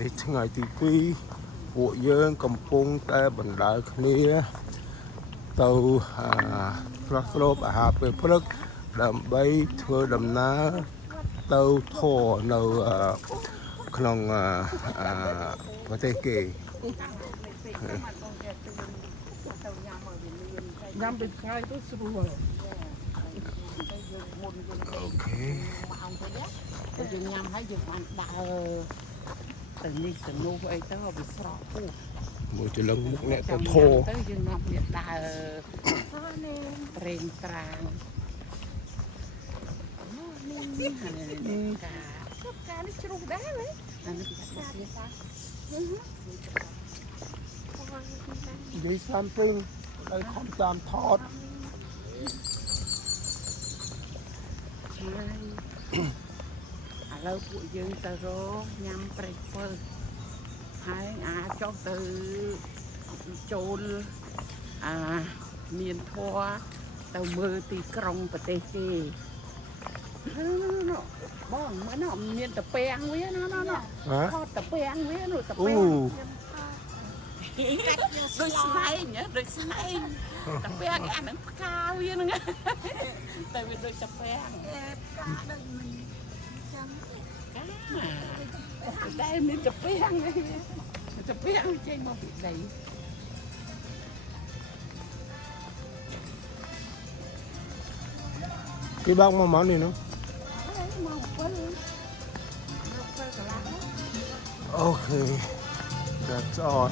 នេះថ្ងៃទី2ពួកយើងកំពុងតែបណ្ដើរគ្នាទៅផ្លាស់ប្ដូរអាហារពេលព្រឹកដើម្បីធ្វើដំណើរទៅធរនៅក្នុងប្រទេសគេញ៉ាំទៅថ្ងៃទៅស្រួលអូខេទៅយើងញ៉ាំហើយយើងបានដើរទៅនេះទៅនោះអីទៅវាស្រស់ពោះមួយចលឹងមុខអ្នកទៅធរទៅយើងនាំគ្នាដើរប្រេងត្រាងនេះការនេះជ្រុះដែរហ៎អានេះការនេះសានិយាយ something ឲ្យខំតាមថតហើយឥឡូវពួកយើងទៅរកញ៉ាំប្រេងហ្វឺហើយអាចុះទៅចូលមានធัวទៅមើលទីក្រុងប្រទេសគេបងមើលមានតាពាំងវាណាថតតាពាំងវានោះតាពាំងដូចស្នែងដូចស្នែងតាពាំងអានឹងផ្កាវាហ្នឹងតែវាដូចតាពាំងផ្កាដូចមិនចាំតែមានតាពាំងតាពាំងចេញមកពីដីគេបើកមកម៉ោងនេះនោះអូខេ that's all